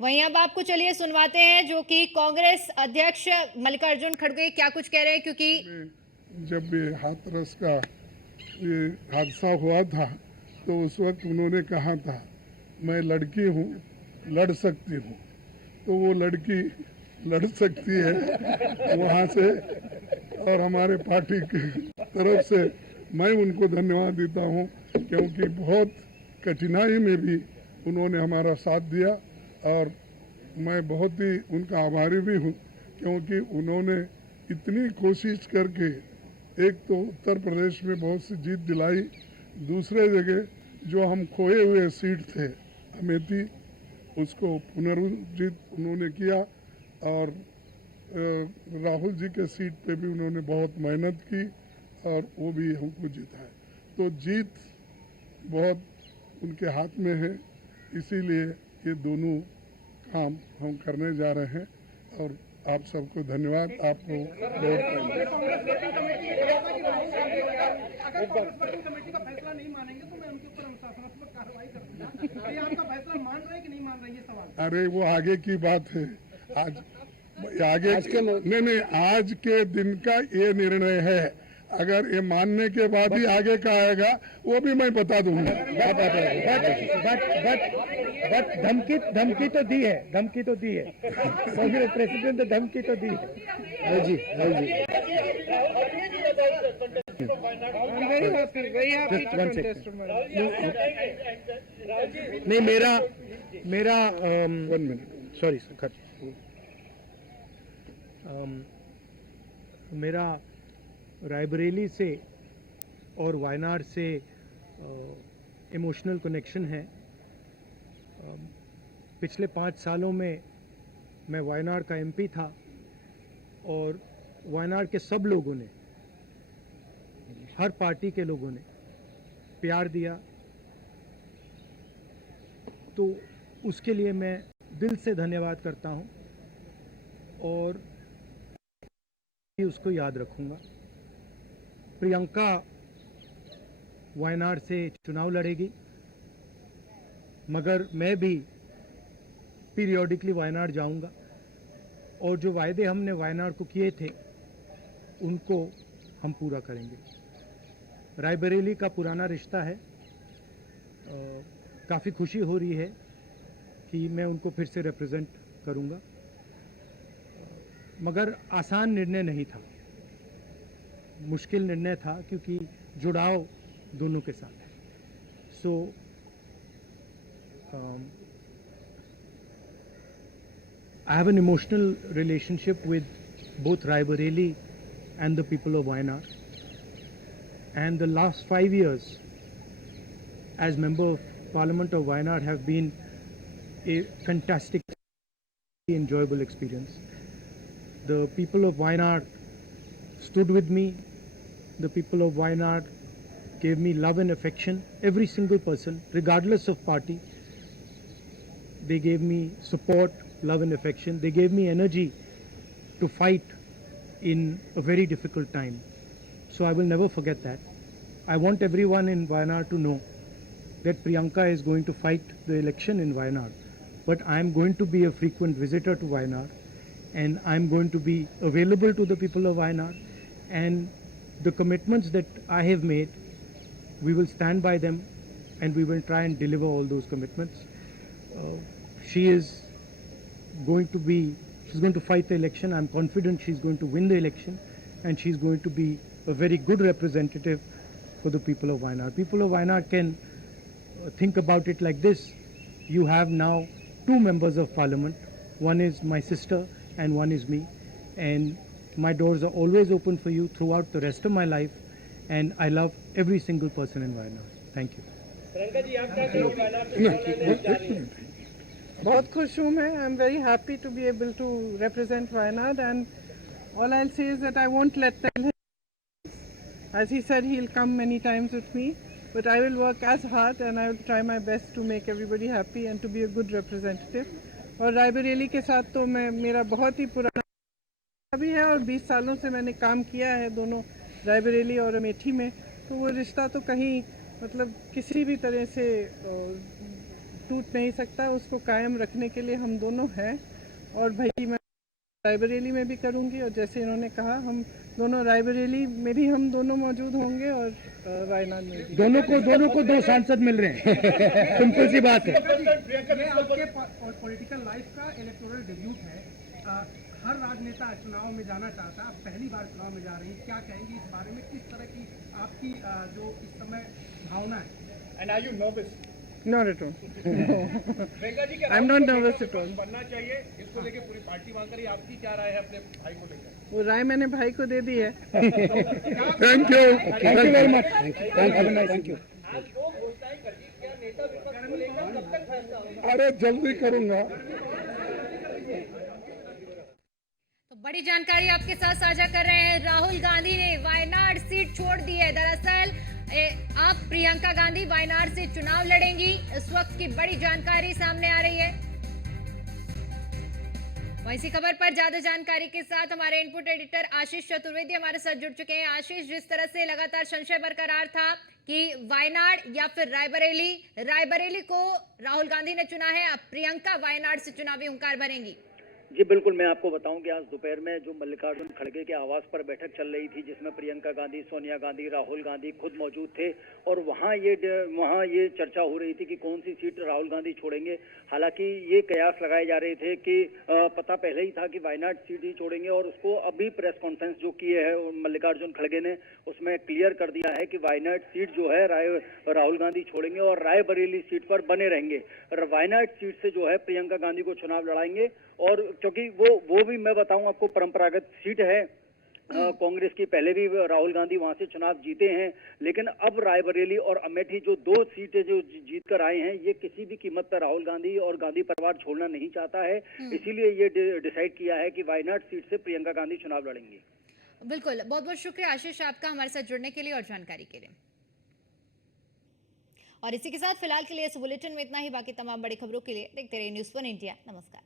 वहीं अब आपको चलिए सुनवाते हैं जो कि कांग्रेस अध्यक्ष मल्लिकार्जुन खड़गे क्या कुछ कह रहे हैं, क्योंकि जब ये हाथरस का ये हादसा हुआ था तो उस वक्त उन्होंने कहा था मैं लड़की हूँ, लड़ सकती हूँ। तो वो लड़की लड़ सकती है वहाँ से, और हमारे पार्टी की तरफ से मैं उनको धन्यवाद देता हूँ, क्योंकि बहुत कठिनाई में भी उन्होंने हमारा साथ दिया और मैं बहुत ही उनका आभारी भी हूँ, क्योंकि उन्होंने इतनी कोशिश करके एक तो उत्तर प्रदेश में बहुत सी जीत दिलाई, दूसरे जगह जो हम खोए हुए सीट थे अमेठी उसको पुनर्जीत उन्होंने किया, और राहुल जी के सीट पे भी उन्होंने बहुत मेहनत की और वो भी हमको जिताए। तो जीत बहुत उनके हाथ में है, इसीलिए ये दोनों काम हम करने जा रहे हैं। और आप सबको धन्यवाद। आपको अरे वो आगे की बात है। आज नहीं, आज के दिन का ये निर्णय है। अगर ये मानने के बाद ही आगे का आएगा वो भी मैं बता दूंगा। बट धमकी तो दी है, कांग्रेस प्रेसिडेंट ने धमकी तो दी है। जी नहीं, मेरा 1 मिनट, सॉरी सर, मेरा रायबरेली से और वायनाड से इमोशनल कनेक्शन है। पिछले 5 सालों में मैं वायनाड का एमपी था और वायनाड के सब लोगों ने, हर पार्टी के लोगों ने प्यार दिया, तो उसके लिए मैं दिल से धन्यवाद करता हूं और उसको याद रखूंगा। प्रियंका वायनाड से चुनाव लड़ेगी, मगर मैं भी पीरियोडिकली वायनाड जाऊंगा और जो वायदे हमने वायनाड को किए थे उनको हम पूरा करेंगे। रायबरेली का पुराना रिश्ता है, काफ़ी खुशी हो रही है कि मैं उनको फिर से रिप्रेजेंट करूंगा, मगर आसान निर्णय नहीं था, मुश्किल निर्णय था, क्योंकि जुड़ाव दोनों के साथ है। सो I have an emotional relationship with both Raebareli and the people of Wayanad, and the last 5 years as Member of Parliament of Wayanad have been a fantastic, enjoyable experience. The people of Wayanad stood with me. The people of Wayanad gave me love and affection. Every single person, regardless of party, they gave me support, love and affection. They gave me energy to fight in a very difficult time. So I will never forget that. I want everyone in Wayanad to know that Priyanka is going to fight the election in Wayanad, but I am going to be a frequent visitor to Wayanad, and I am going to be available to the people of Wayanad, and the commitments that I have made, we will stand by them and we will try and deliver all those commitments. She's going to fight the election. I'm confident she's going to win the election, and she's going to be a very good representative for the people of Wayanad. People of Wayanad can think about it like this. You have now 2 members of parliament. One is my sister and one is me, and my doors are always open for you throughout the rest of my life, and I love every single person in Wayanad. Thank you. बहुत खुश हूँ मैं. I'm very happy to be able to represent Wayanad, and all I'll say is that I won't let him. As he said, he'll come many times with me, but I will work as hard and I will try my best to make everybody happy and to be a good representative. और रायबरेली के साथ तो मेरा बहुत ही पुराना भी है और 20 सालों से मैंने काम किया है दोनों रायबरेली और अमेठी में, तो वो रिश्ता तो कहीं मतलब किसी भी तरह से टूट नहीं सकता, उसको कायम रखने के लिए हम दोनों हैं। और भाई मैं रायबरेली में भी करूंगी, और जैसे इन्होंने कहा हम दोनों रायबरेली में भी हम दोनों मौजूद होंगे और वायनाड में भी। दोनों को 2 सांसद मिल रहे हैं। सिंपल सी बात है। ये आपके पॉलिटिकल लाइफ का इलेक्टोरल डेब्यूट है। हर राजनेता चुनाव में जाना चाहता है, आप पहली बार चुनाव में जा रही हैं, क्या कहेंगी इस बारे में? किस तरह की आपकी जो इस समय भावना है? And are you nervous? Not at all. No. I'm not nervous at all. बनना चाहिए इसको लेके पूरी पार्टी मांग रही है, आपकी क्या राय है अपने भाई को लेकर? वो राय मैंने भाई को दे दी है। Thank you very much. Thank you. अरे जल्दी करूंगा। तो बड़ी जानकारी आपके साथ साझा कर रहे हैं। राहुल गांधी ने वायनाड सीट छोड़ दी है। दरअसल आप प्रियंका गांधी वायनाड से चुनाव लड़ेंगी, इस वक्त की बड़ी जानकारी सामने आ रही है। वहीं इसी खबर पर ज्यादा जानकारी के साथ हमारे इनपुट एडिटर आशीष चतुर्वेदी हमारे साथ जुड़ चुके हैं। आशीष, जिस तरह से लगातार संशय बरकरार था कि वायनाड या फिर रायबरेली को राहुल गांधी ने चुना है, अब प्रियंका वायनाड से चुनावी हुंकार भरेंगी। जी बिल्कुल, मैं आपको बताऊं कि आज दोपहर में जो मल्लिकार्जुन खड़गे के आवास पर बैठक चल रही थी, जिसमें प्रियंका गांधी, सोनिया गांधी, राहुल गांधी खुद मौजूद थे, और वहां ये चर्चा हो रही थी कि कौन सी सीट राहुल गांधी छोड़ेंगे। हालांकि ये कयास लगाए जा रहे थे कि पता पहले ही था कि वायनाड सीट ही छोड़ेंगे, और उसको अभी प्रेस कॉन्फ्रेंस जो किए है मल्लिकार्जुन खड़गे ने, उसमें क्लियर कर दिया है कि वायनाड सीट जो है राहुल गांधी छोड़ेंगे और रायबरेली सीट पर बने रहेंगे। वायनाड सीट से जो है प्रियंका गांधी को चुनाव लड़ाएंगे, और क्योंकि वो भी मैं बताऊं आपको परंपरागत सीट है कांग्रेस की, पहले भी राहुल गांधी वहां से चुनाव जीते हैं, लेकिन अब रायबरेली और अमेठी जो 2 सीटें जो जीत कर आए हैं, ये किसी भी कीमत पर राहुल गांधी और गांधी परिवार छोड़ना नहीं चाहता है। इसीलिए ये डिसाइड किया है कि वायनाड सीट से प्रियंका गांधी चुनाव लड़ेंगी। बिल्कुल, बहुत बहुत शुक्रिया आशीष आपका हमारे साथ जुड़ने के लिए और जानकारी के लिए। और इसी के साथ फिलहाल के लिए इस बुलेटिन में इतना ही। बाकी तमाम बड़ी खबरों के लिए देखते रहिए न्यूज़ 1 इंडिया। नमस्कार।